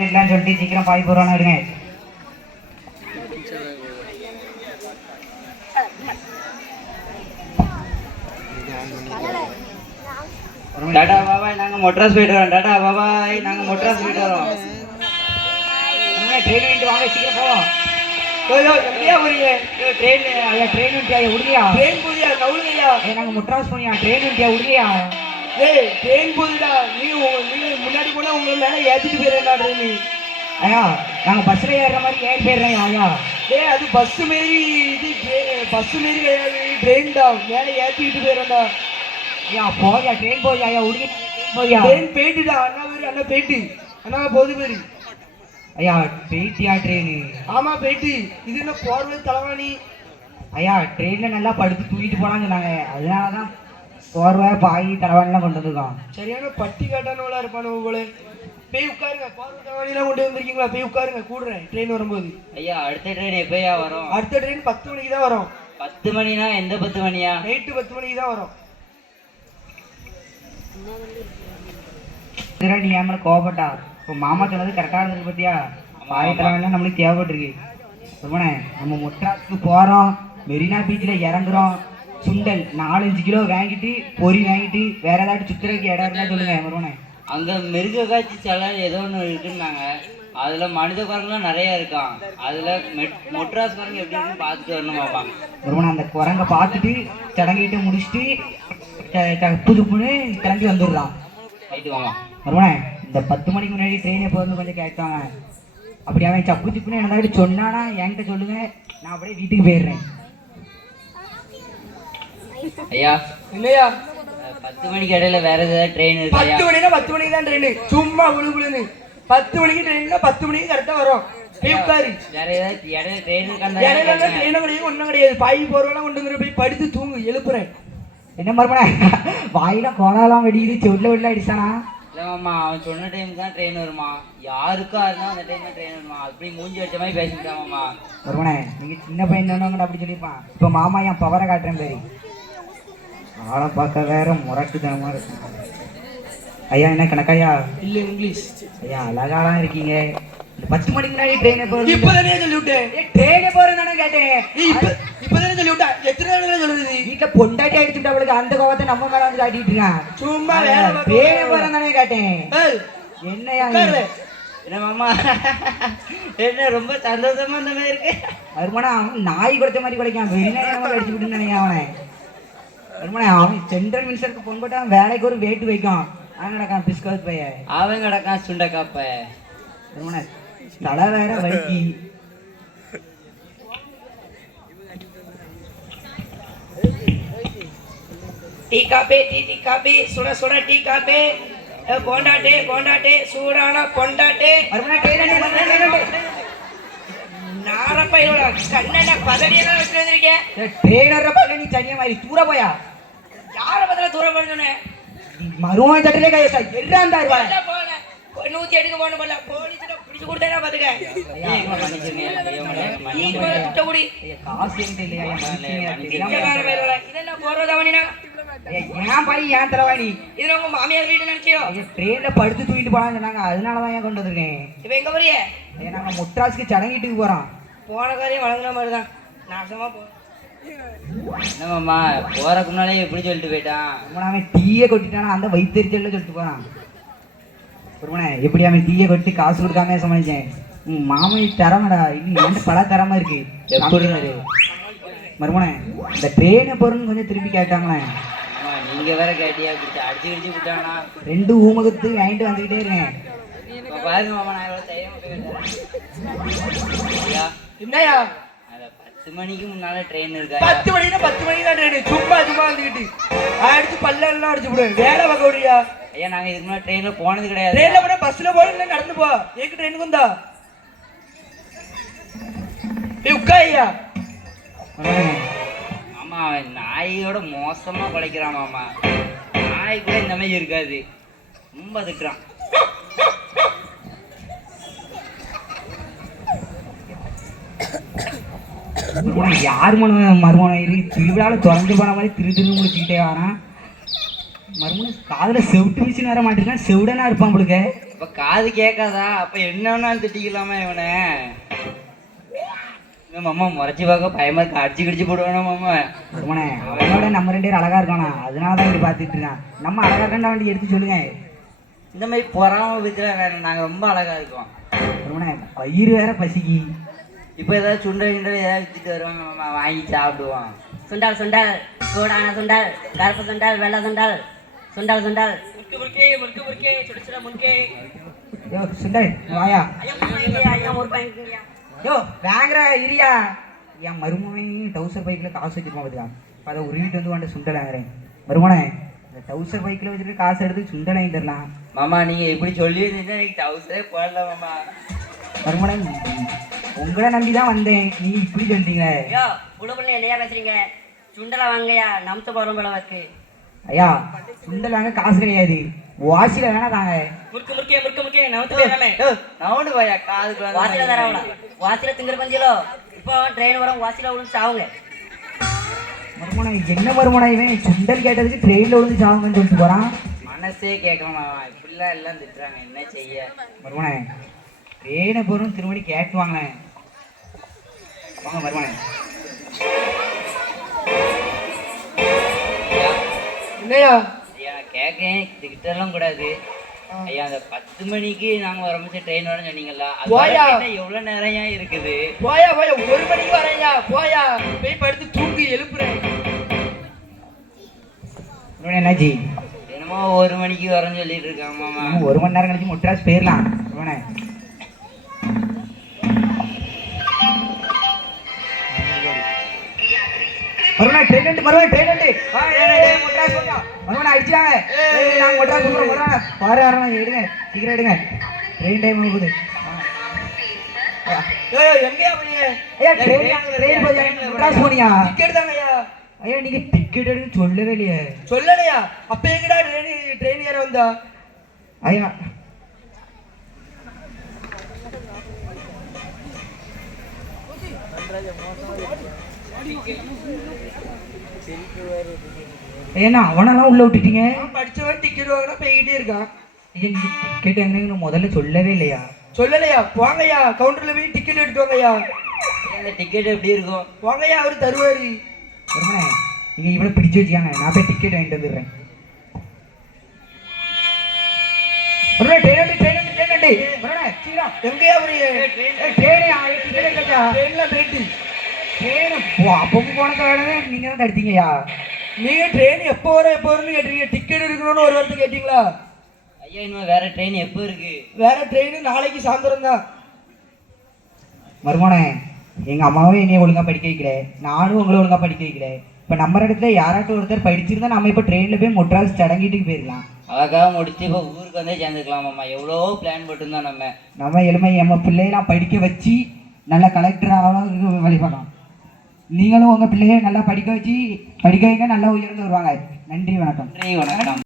இல்லைன்னு சொல்லிட்டு சீக்கிரம் பாய் போடுறான்னு இருங்க. டாடா பாபாய் நாங்க மொட்ராஸ் போயிட்டு வரோம். டாடா பாபாய் நாங்க மொட்ராஸ் போயிட்டு வரோம். ட்ரெயின் வந்துட்டு வாங்க சீக்கிரம் போவோம் ட்ரெயின் ட்ரெயின் வந்துட்டு ஐயா விடுறியா ட்ரெயின் போதியா நவுலுங்கய்யா? ஐயா நாங்க மொட்ராஸ் போனியா? ட்ரெயின் வந்துட்டியா விடுறியா ஏய் ட்ரெயின் போகுதுடா நீ உங்க- நீ முன்னாடி போனா உங்களை மேல ஏத்திட்டு போயிருந்தா ட்ரெயின் ஐயா நாங்க பஸ்ல ஏறுற மாதிரி ஏறி போயிடுறேன் ஐயா டேய் அது பஸ் மாரி இது பஸ் மாரி கிடையாது ட்ரெயின் தான் மேல ஏத்திட்டு போயிருந்தா. ஐயா போயா ட்ரெயின் போயா ஐயா ட்ரெயின் போயா ட்ரெயின் போயிட்டுடா அண்ணா பேரு அண்ணா போயிட்டு அண்ணா போது பேரு. ஐயா போயிட்டியா ட்ரெயின் ஆமா போயிட்டு இது என்ன போர்வை தலைவாணி ஐயா ட்ரெயின்ல நல்லா படுத்து தூக்கிட்டு போலான்னு சொன்னாங்க. அதனால தான் போர்வை பாய் தலைவாணிலாம் கொண்டு வந்திருக்கோம் சரியான பட்டி காட்டானவளா இருப்பானு போல போய் உட்காருங்க போர்வை கொண்டு வந்திருக்கீங்களா போய் உட்காருங்க கூடுறேன் ட்ரெயின் வரும்போது ஐயா அடுத்த ட்ரெயின் எப்பயா வரும் அடுத்த ட்ரெயின் பத்து மணிக்கு தான் வரும் பத்து மணினா எந்த பத்து மணியா நைட்டு பத்து மணிக்கு தான் வரும் நீ ஏன் மேல கோவப்பட்டா இப்போ மாமா சொன்னது கரெக்டாக இருந்தது பார்த்தியா பாய் தலைவாணிலாம் நம்மளுக்கு தேவைப்பட்டிருக்கு நம்ம முட்ராஸுக்கு போகிறோம் மெரினா பீச்சில் இறங்குறோம் சுண்டல் நாலஞ்சு கிலோ வாங்கிட்டு பொரி வாங்கிட்டு வேற ஏதாட்டு சுத்துறதுக்கு இடம் இருந்தா சொல்லுங்க மருமனே அங்க மிருக காட்சி சாலை ஏதோ ஒன்று இருக்குன்னாங்க. அதுல மனித குரங்குலாம் நிறைய இருக்கான் அதுல மெட்- மொட்ராஸ் குரங்கு எப்படி இருக்குன்னு பார்த்துட்டு வரணும் பாப்பா. ஒருவன் அந்த குரங்க பார்த்துட்டு சடங்கிட்டு முடிச்சுட்டு புது புண்ணு கிளம்பி வந்துடுறான். ரைட்டு வருவனே இந்த பத்து மணிக்கு முன்னாடி ட்ரெயின் வந்து கொஞ்சம் கேட்டாங்க. அப்படி அவன் சப்பு சிப்புன்னு என்ன சொன்னானா? என்கிட்ட சொல்லுங்க. நான் அப்படியே வீட்டுக்கு போயிடுறேன். ஐயா. இல்லையா? பத்து மணிக்கு இடையில வேற ஏதாவது ட்ரெயின் இருக்கா பத்து மணினா பத்து மணிக்கு தான் ட்ரெயின் சும்மா புழு புழுன்னு பத்து மணிக்கு ட்ரெயின்னா பத்து மணிக்கு கரெக்டா வரும். ஒன்றும் கிடையாது பாய் போறவெல்லாம் கொண்டு வந்து போய் படுத்து தூங்கு எழுப்புறேன். என்ன மறுமணே வாயில கோலாலாம் வெடிக்குது செவிட்ல வெடில அடிச்சானா? இல்ல மாமா அவன் சொன்ன டைம் தான் ட்ரெயின் வருமா? யாருக்கா இருந்தாலும் அந்த டைம் தான் ட்ரெயின் வருமா? அப்படி மூஞ்சி வச்ச மாதிரி பேசிட்டான் மாமா. வருவனே நீங்க சின்ன பையன் தானவங்க அப்படி சொல்லியிருப்பான். இப்போ மாமா என் பவரை காட்டுறேன் பேரு. ஆளை பார்க்க வேற முரட்டுத்தனமா இருக்கும் ஐயா என்ன கணக்காயா இல்ல இங்கிலீஷ். ஐயா அழகாலாம் இருக்கீங்க. இந்த பத்து மணிக்கு முன்னாடி ட்ரெயினை போகிறது இப்பதானே சொல்லி விட்டேன் ட்ரெயினே போகிறது தானே கேட்டேன். இப்ப இப்பதானே சொல்லி விட்டேன் எத்தனை நாள் சொல்றது? வீட்டுல பொண்டாட்டி அடிச்சுட்டு அவளுக்கு அந்த கோவத்தை நம்ம மேல வந்து காட்டிட்டு இருக்கான் சும்மா வேலை ட்ரெயினே போகிறது தானே கேட்டேன். என்னையா. என்ன மாமா? என்ன ரொம்ப சந்தோஷமா இந்த மாதிரி இருக்கு. வருமானா அவன் நாய் குடைச்ச மாதிரி வெளிநாடு நம்ம அடிச்சு விட்டு நினைக்கான் அவனை. அவன் சென்ட்ரல் மினிஸ்டருக்கு பொன் போட்டு அவன் வேலைக்கு ஒரு வேட்டு வைக்கும். அவன் நடக்கான் பிஸ்கவுத் பைய. அவன் கிடக்கான் தலை வேற வலிக்கு. Tea coffee tea tea coffee சுட சுட டீ காபி போண்டாட்டி போண்டாட்டி. சூடான பொண்டாட்டி. ட்ரெயின் நாரப்பா இவ்வளவு கண்ணன பதவியெல்லாம் வச்சு வந்திருக்கேன். ட்ரெயினர் பண்ண நீ தனியா மாதிரி தூர போயா? யார பதில தூரம் பண்ணணும் மருமகன் தட்டிலே கையசா எல்லாம் தான் போல நூத்தி எட்டுக்கு போன போல. போலீஸ்ல பிடிச்சு கொடுத்தா பாத்துக்க. காசு இல்லையா? என் பிச்சைக்கார மனுஷன் பயலுவல. இது என்ன போறதா வண்டினா? ஏன் பாய் ஏன் தலைவாணி? இது உங்க மாமியார் வீடு நினைச்சியோ ட்ரெயின்ல படுத்து தூக்கிட்டு போலான்னு சொன்னாங்க. அதனால தான் ஏன் கொண்டு வந்திருக்கேன் இப்ப எங்க போறிய? ஐயா நாங்க முட்ராஸுக்கு சடங்கிட்டுக்கு போறோம். போன காரியம் வழங்குன மாதிரிதான். நாசமா போ போறதுக்கு முன்னாலே எப்படி சொல்லிட்டு போயிட்டான். அவன் டீயை கொட்டிட்டானா? அந்த வயிற்றுச்சல்ல சொல்லிட்டு போறான். ஒருமனே எப்படி அவன் டீயை கொட்டி காசு கொடுக்காம சமாளிச்சேன்? உம் மாமி தரமடா. இது என்கிட்ட பல தரமா இருக்கு? மறுமனே இந்த ட்ரெயினை போறன்னு கொஞ்சம் திருப்பி கேட்டாங்களே. ஆமா, நீங்க வேற கேட்டியா? பிடிச்சி அடிச்சு கிடிச்சு விட்டானா? ரெண்டு ஊமகத்து வாங்கிட்டு வந்துக்கிட்டே இருக்கேன். இப்ப பாருங்க மாமா நான் ஐயா என்னையா பத்து மணிக்கு முன்னால ட்ரெயின் இருக்கா? பத்து மணினா பத்து மணிக்கு தான் ட்ரெயின் சும்மா சும்மா வந்துக்கிட்டு அடிச்சு பல்லெல்லாம் அடிச்சு விடு வேலை பார்க்க விடுறியா? ஐயா நாங்க இதுக்கு முன்னாடி ட்ரெயின்ல போனது கிடையாது. ட்ரெயின்ல போனா பஸ்ல போட இல்லை நடந்து போ. ஏக்கு ட்ரெயினுக்கு வந்தா ஏய் உட்காய்யா மறுமனே ஆமா நாயோட மோசமா குலைக்கிறான் மாமா நாய் கூட இந்த மாதிரி இருக்காது. ரொம்ப திட்டுறான். யார் மனு மறுமணம் இருக்கு திருவிழாவில் தொலைஞ்சு போன மாதிரி திரு திரு முடிச்சுக்கிட்டே வரான். மறுபடியும் காதில் செவிட்டு வச்சு வர மாட்டேங்கிறான் செவிடனா இருப்பான் உங்களுக்கு இப்போ காது கேட்காதா? அப்போ என்னன்னா திட்டிக்கலாமா இவனை? மாமா முறைச்சி பார்க்க பயமா இருக்கு. அடிச்சு கிடிச்சு போடுவானா மாமா? வருமானே அவனோட நம்ம ரெண்டு பேரும் அழகா இருக்கானா? அதனால தான் இப்படி பார்த்துட்டு இருக்கான். நம்ம அழகா இருக்கான்னு வண்டி எடுத்து சொல்லுங்க. இந்த மாதிரி பொறாம பத்தில வேணும் நாங்க ரொம்ப அழகா இருக்கோம். வருமானே வயிறு வேற பசிக்கு. இப்போ ஏதாவது சுண்டல் கிண்டல் ஏதாவது வித்துட்டு வருவாங்க மாமா. வாங்கி சாப்பிடுவோம். சுண்டல் சுண்டல். சூடான சுண்டல். கருப்பு சுண்டல் வெள்ளை சுண்டல். சுண்டல் சுண்டல். முறுக்கு முறுக்கே முறுக்கு முறுக்கே. சுட சுட முறுக்கே. யோ சுண்டல் வாயா. ஐயா முருகன் ஐயா யோ வாங்குற இரியா என் மருமகன் டவுசர் பைக்கில் காசு வச்சிருப்பான் பார்த்துக்கா அதை உருவிட்டு வந்து வாண்ட சுண்டல் வாங்குறேன் மருமனே இந்த டவுசர் பைக்கில் வச்சுட்டு காசு எடுத்து சுண்டல் வாங்கி தரலாம். மாமா நீங்க இப்படி சொல்லி இருந்தீங்கன்னா எனக்கு டவுசரே போடல மாமா. மருமனே உங்களை நம்பி தான் வந்தேன். நீங்க இப்படி சொல்லிட்டீங்களே. ஐயோ புழுப்புள்ள என்னையா பேசுறீங்க? சுண்டலை வாங்கய்யா நம்ச போகிறோம் பிளவுக்கு ஐயா சுண்டல் வாங்க காசு கிடையாது. வாசியில் வேணா தாங்க முறுக்கு முறுக்கே முறுக்கு முறுக்கே நவத்து வேணாமே நவுண்டு போயா காதுக்குள்ள வாசில வாசில திங்கிற பஞ்சிலோ? இப்போ ட்ரெயின் வரும் வாசில விழுந்து சாவுங்க. மருமனை என்ன மருமனை இவன்? சுண்டல் கேட்டதுக்கு ட்ரெயினில் விழுந்து சாவுங்கன்னு சொல்லிட்டு போகிறான் மனசே கேட்கணும்? இப்படிலாம் எல்லாம் திட்டுறாங்க. என்ன செய்ய? மருமனை ட்ரெயினை போகிறோம் திருமணி கேட்டு வாங்கினேன் வாங்க மருமனை ஐயா கேட்கேன் திட்டலாம் கூடாது. ஐயா அந்த பத்து மணிக்கு நாங்க வரமிச்ச ட்ரெயின் வரணும் சொன்னீங்கல்ல அது போயா. எவ்வளவு நேரம் இருக்குது? போயா போயா. ஒரு மணிக்கு வரையா போயா. போய் படுத்து தூங்கி எழுப்புறேன். என்னாச்சு? என்னமோ ஒரு மணிக்கு வரேன்னு சொல்லிட்டு இருக்காங்க மாமா. ஒரு மணி நேரம் கழிச்சு முட்ராஸ் போயிடலாம் மருமனை ட்ரெயின் உண்டு மருமனை ட்ரெயின் உண்டு வா, ஏய், ஏய், ஏய், முட்ராஸ் போகிறோம் வருவாங்க பாரு வரணும் எடுங்க. சீக்கிரம் எடுங்க. ட்ரெயின் டைம் போகுது நீங்க டிக்கெட் எடுன்னு சொல்லவே இல்லையே. சொல்லலையா? அப்ப எங்கடா ட்ரெயின் ட்ரெயின் ஏற வந்தா? ஐயா. ஏன்னா அவனெல்லாம் உள்ள விட்டுட்டீங்க. நான் படிச்சவன் டிக்கெட் வாங்கினா போய்கிட்டே இருக்கான். டிக்கெட் எங்க முதல்ல சொல்லவே இல்லையா? சொல்லலையா? போங்கய்யா கவுண்டர்ல போய் டிக்கெட் எடுத்து வாங்கய்யா. இந்த டிக்கெட் எப்படி இருக்கும்? போங்கய்யா அவரு தருவாரு. நீங்க இவ்வளவு பிடிச்சு வச்சுக்காங்க நான் போய் டிக்கெட் வாங்கிட்டு வந்துடுறேன். எங்கயா எடுக்கச்சா ட்ரெயின்ல போயிட்டு. ட்ரெயின் அப்பவும் போன காரணமே நீங்க தான் தடுத்தீங்கய்யா. நீங்க ட்ரெயின் எப்போ வரும் எப்போ வரும்னு கேட்டீங்க டிக்கெட் எடுக்கணும்னு ஒரு வாரத்தை கேட்டீங்களா? ஐயா இன்னும் வேற ட்ரெயின் எப்போ இருக்கு? வேற ட்ரெயின் நாளைக்கு சாயந்தரம் தான். மருமோனே எங்க அம்மாவும் என்னைய ஒழுங்கா படிக்க வைக்கல. நானும் உங்களை ஒழுங்கா படிக்க வைக்கல. இப்ப நம்ம இடத்துல யாராட்டும் ஒருத்தர் படிச்சிருந்தா நம்ம இப்ப ட்ரெயின்ல போய் முட்ராஸ் சடங்கிட்டுக்கு போயிடலாம் அழகாக முடிச்சு இப்போ ஊருக்கு வந்தே சேர்ந்துக்கலாம் எவ்வளோ பிளான் போட்டிருந்தோம் நம்ம. நம்ம எளிமை நம்ம பிள்ளையெல்லாம் படிக்க வச்சு நல்ல கலெக்டர் ஆக வழி நீங்களும் உங்க பிள்ளைய நல்லா படிக்க வச்சு படிக்க வைங்க நல்லா உயர்ந்து வருவாங்க. நன்றி வணக்கம். நன்றி வணக்கம்.